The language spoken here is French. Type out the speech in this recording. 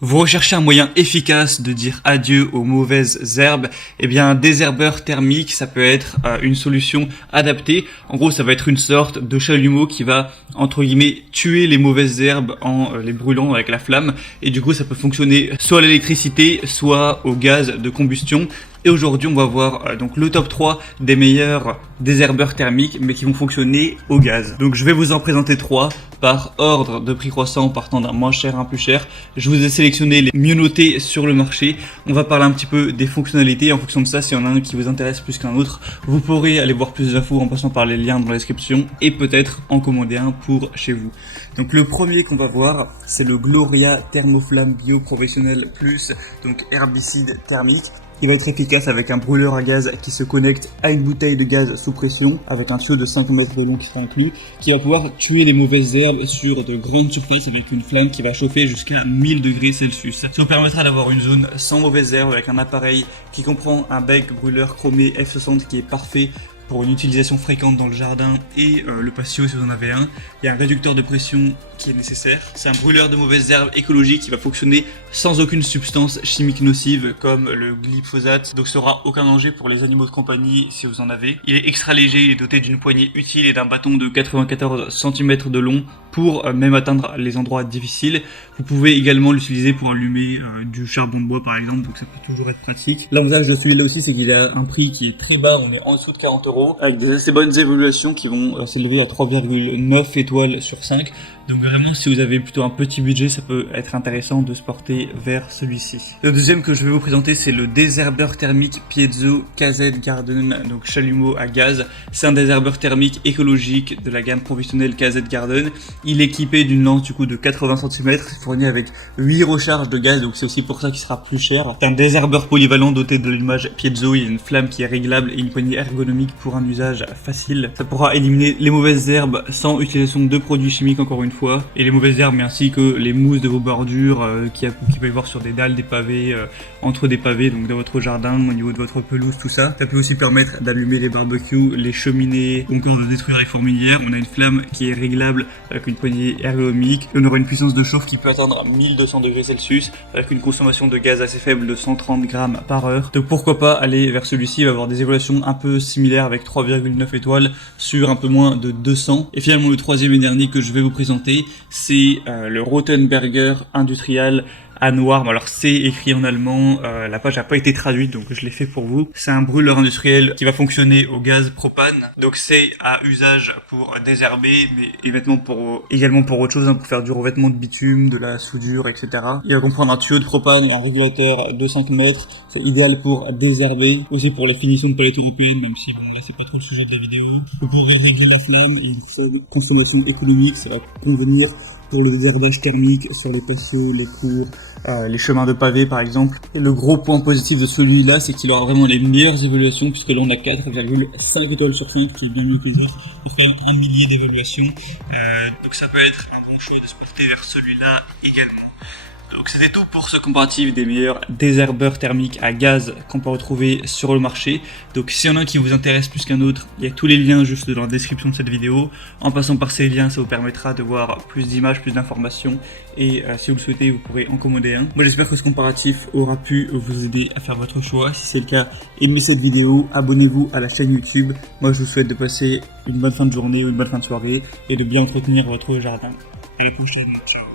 Vous recherchez un moyen efficace de dire adieu aux mauvaises herbes? Eh bien, un désherbeur thermique, ça peut être une solution adaptée. En gros, ça va être une sorte de chalumeau qui va, entre guillemets, tuer les mauvaises herbes en les brûlant avec la flamme. Et du coup, ça peut fonctionner soit à l'électricité, soit au gaz de combustion. Et aujourd'hui, on va voir donc le top 3 des meilleurs désherbeurs thermiques, mais qui vont fonctionner au gaz. Donc je vais vous en présenter 3 par ordre de prix croissant, partant d'un moins cher à un plus cher. Je vous ai sélectionné les mieux notés sur le marché. On va parler un petit peu des fonctionnalités. En fonction de ça, s'il y en a un qui vous intéresse plus qu'un autre, vous pourrez aller voir plus d'infos en passant par les liens dans la description et peut-être en commander un pour chez vous. Donc le premier qu'on va voir, c'est le Gloria Thermoflamme Bio Professionnel Plus, donc herbicide thermique. Il va être efficace avec un brûleur à gaz qui se connecte à une bouteille de gaz sous pression avec un tuyau de 5 mètres de long qui sera inclus, qui va pouvoir tuer les mauvaises herbes sur de grandes surfaces avec une flamme qui va chauffer jusqu'à 1000 degrés Celsius. Ça vous permettra d'avoir une zone sans mauvaises herbes avec un appareil qui comprend un bec brûleur chromé F60 qui est parfait pour une utilisation fréquente dans le jardin et le patio si vous en avez un. Il y a un réducteur de pression qui est nécessaire. C'est un brûleur de mauvaises herbes écologique qui va fonctionner sans aucune substance chimique nocive comme le glyphosate, donc ça n'aura aucun danger pour les animaux de compagnie si vous en avez. Il est extra léger, il est doté d'une poignée utile et d'un bâton de 94 cm de long pour même atteindre les endroits difficiles. Vous pouvez également l'utiliser pour allumer du charbon de bois par exemple, donc ça peut toujours être pratique. L'avantage de celui-là aussi, c'est qu'il a un prix qui est très bas, on est en dessous de 40 €, avec des assez bonnes évaluations qui vont s'élever à 3,9 étoiles sur 5. Donc vraiment, si vous avez plutôt un petit budget, ça peut être intéressant de se porter vers celui-ci. Le deuxième que je vais vous présenter, c'est le désherbeur thermique Piezo KZ Garden, donc chalumeau à gaz. C'est un désherbeur thermique écologique de la gamme professionnelle KZ Garden. Il est équipé d'une lance du coup de 80 cm, fourni avec 8 recharges de gaz, donc c'est aussi pour ça qu'il sera plus cher. C'est un désherbeur polyvalent doté de l'allumage Piezo, il y a une flamme qui est réglable et une poignée ergonomique pour un usage facile. Ça pourra éliminer les mauvaises herbes sans utilisation de produits chimiques encore une fois, et les mauvaises herbes, mais ainsi que les mousses de vos bordures qui peut y avoir sur des dalles, des pavés, entre des pavés, donc dans votre jardin, au niveau de votre pelouse, tout ça. Ça peut aussi permettre d'allumer les barbecues, les cheminées, ou encore de détruire les fourmilières. On a une flamme qui est réglable avec une poignée ergonomique. On aura une puissance de chauffe qui peut atteindre 1200 degrés Celsius avec une consommation de gaz assez faible de 130 grammes par heure. Donc pourquoi pas aller vers celui-ci, il va avoir des évaluations un peu similaires avec 3,9 étoiles sur un peu moins de 200. Et finalement le troisième et dernier que je vais vous présenter, c'est le Rothenberger Industrial à noir. Alors c'est écrit en allemand, la page n'a pas été traduite donc je l'ai fait pour vous. C'est un brûleur industriel qui va fonctionner au gaz propane, donc c'est à usage pour désherber, mais également pour autre chose, pour faire du revêtement de bitume, de la soudure, etc. Il va comprendre un tuyau de propane et un régulateur de 5 mètres, c'est idéal pour désherber, aussi pour la finition de palette européenne, même si bon là c'est pas trop le sujet de la vidéo. Vous pourrez régler la flamme et une seule consommation économique, ça va convenir pour le désherbage thermique sur les patios, les cours, les chemins de pavés par exemple. Et le gros point positif de celui-là, c'est qu'il aura vraiment les meilleures évaluations, puisque là on a 4,5 étoiles sur 5, qui est bien mieux que les autres, pour faire un millier d'évaluations. Donc ça peut être un bon choix de se porter vers celui-là également. Donc c'était tout pour ce comparatif des meilleurs désherbeurs thermiques à gaz qu'on peut retrouver sur le marché. Donc s'il y en a un qui vous intéresse plus qu'un autre, il y a tous les liens juste dans la description de cette vidéo. En passant par ces liens, ça vous permettra de voir plus d'images, plus d'informations. Et si vous le souhaitez, vous pourrez en commander un. Moi j'espère que ce comparatif aura pu vous aider à faire votre choix. Si c'est le cas, aimez cette vidéo, abonnez-vous à la chaîne YouTube. Moi je vous souhaite de passer une bonne fin de journée ou une bonne fin de soirée et de bien entretenir votre jardin. À la prochaine, ciao.